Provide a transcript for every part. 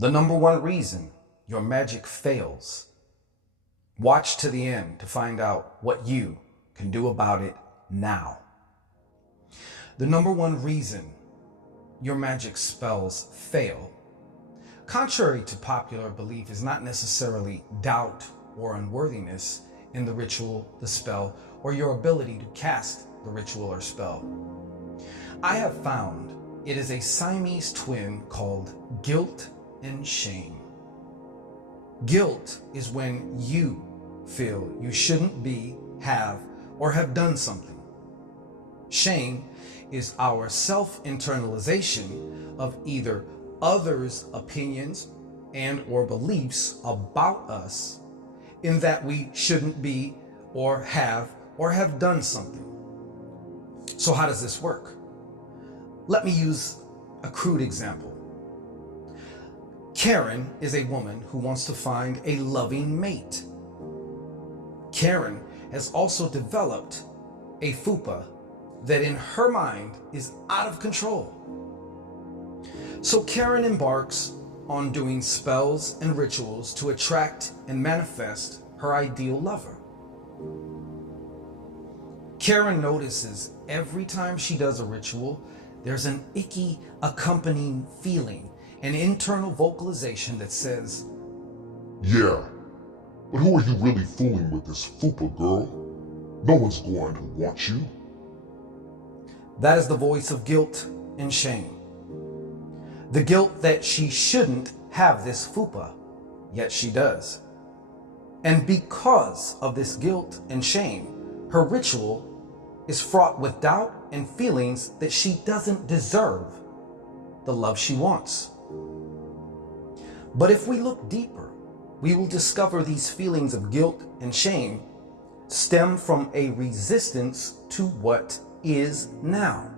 The number one reason your magic fails. Watch to the end to find out what you can do about it now. The number one reason your magic spells fail, contrary to popular belief, is not necessarily doubt or unworthiness in the ritual, the spell, or your ability to cast the ritual or spell. I have found it is a Siamese twin called guilt and shame. Guilt is when you feel you shouldn't be, have, or have done something. Shame is our self-internalization of either others' opinions and or beliefs about us in that we shouldn't be or have done something. So how does this work? Let me use a crude example. Karen is a woman who wants to find a loving mate. Karen has also developed a fupa that in her mind is out of control. So Karen embarks on doing spells and rituals to attract and manifest her ideal lover. Karen notices every time she does a ritual, there's an icky accompanying feeling, an internal vocalization that says, "Yeah, but who are you really fooling with this fupa, girl? No one's going to want you." That is the voice of guilt and shame. The guilt that she shouldn't have this fupa, yet she does. And because of this guilt and shame, her ritual is fraught with doubt and feelings that she doesn't deserve the love she wants. But if we look deeper, we will discover these feelings of guilt and shame stem from a resistance to what is now,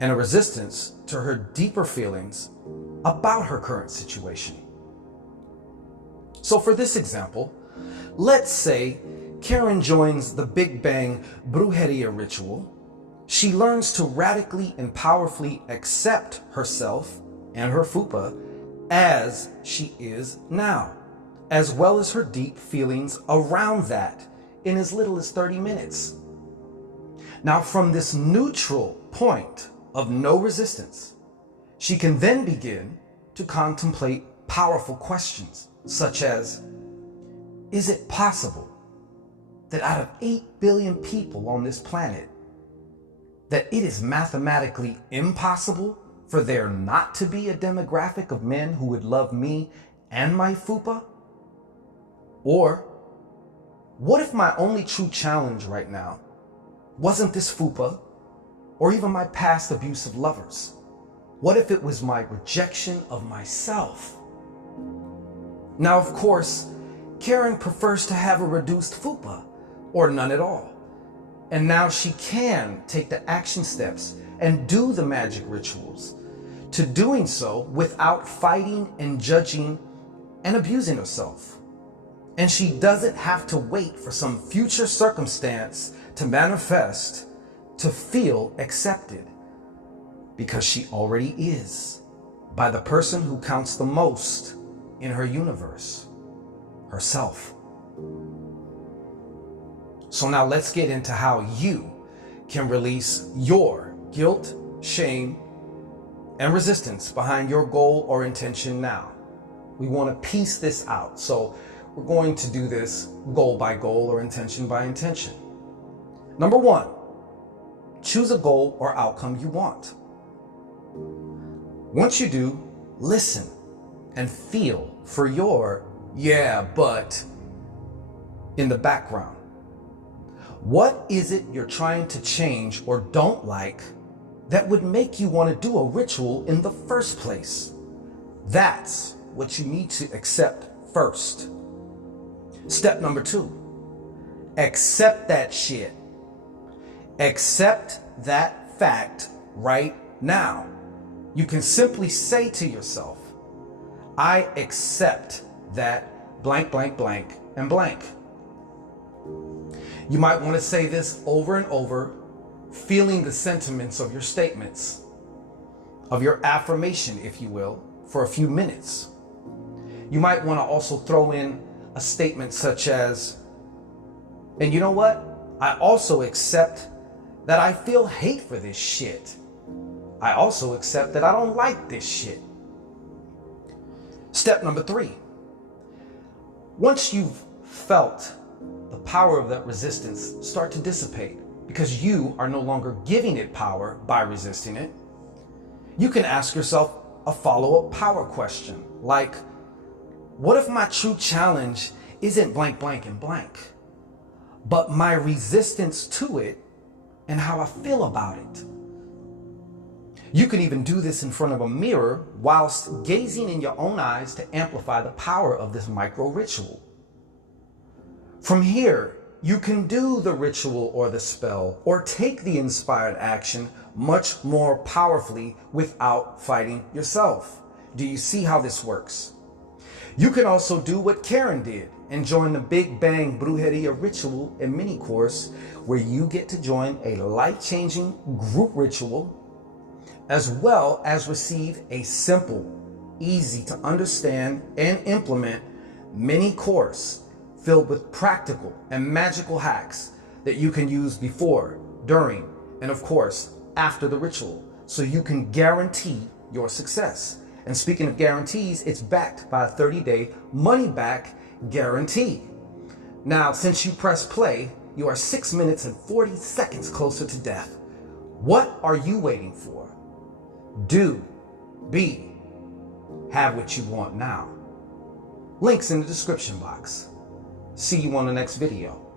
and a resistance to her deeper feelings about her current situation. So for this example, let's say Karen joins the Big Bang Brujeria ritual. She learns to radically and powerfully accept herself and her fupa as she is now, as well as her deep feelings around that in as little as 30 minutes. Now, from this neutral point of no resistance, she can then begin to contemplate powerful questions such as, is it possible that out of 8 billion people on this planet, that it is mathematically impossible for there not to be a demographic of men who would love me and my fupa? Or what if my only true challenge right now wasn't this fupa or even my past abusive lovers? What if it was my rejection of myself? Now, of course, Karen prefers to have a reduced fupa or none at all. And now she can take the action steps and do the magic rituals, to doing so without fighting and judging and abusing herself. And she doesn't have to wait for some future circumstance to manifest to feel accepted, because she already is by the person who counts the most in her universe, herself. So now let's get into how you can release your guilt, shame, and resistance behind your goal or intention now. We want to piece this out. So we're going to do this goal by goal or intention by intention. Number one, choose a goal or outcome you want. Once you do, listen and feel for your "yeah, but" in the background. What is it you're trying to change or don't like that would make you want to do a ritual in the first place? That's what you need to accept first. Step number 2, accept that shit. Accept that fact right now. You can simply say to yourself, I accept that blank, blank, blank, and blank. You might want to say this over and over, feeling the sentiments of your statements, of your affirmation, if you will, for a few minutes. You might want to also throw in a statement such as, and you know what? I also accept that I feel hate for this shit. I also accept that I don't like this shit. Step number 3. Once you've felt the power of that resistance start to dissipate because you are no longer giving it power by resisting it, you can ask yourself a follow-up power question like, what if my true challenge isn't blank, blank, and blank, but my resistance to it and how I feel about it? You can even do this in front of a mirror whilst gazing in your own eyes to amplify the power of this micro ritual. From here, you can do the ritual or the spell or take the inspired action much more powerfully without fighting yourself. Do you see how this works? You can also do what Karen did and join the Big Bang Brujeria ritual and mini course, where you get to join a life-changing group ritual as well as receive a simple, easy to understand and implement mini course filled with practical and magical hacks that you can use before, during, and of course, after the ritual, so you can guarantee your success. And speaking of guarantees, it's backed by a 30-day money-back guarantee. Now, since you press play, you are 6 minutes and 40 seconds closer to death. What are you waiting for? Do, be, have what you want now. Links in the description box. See you on the next video.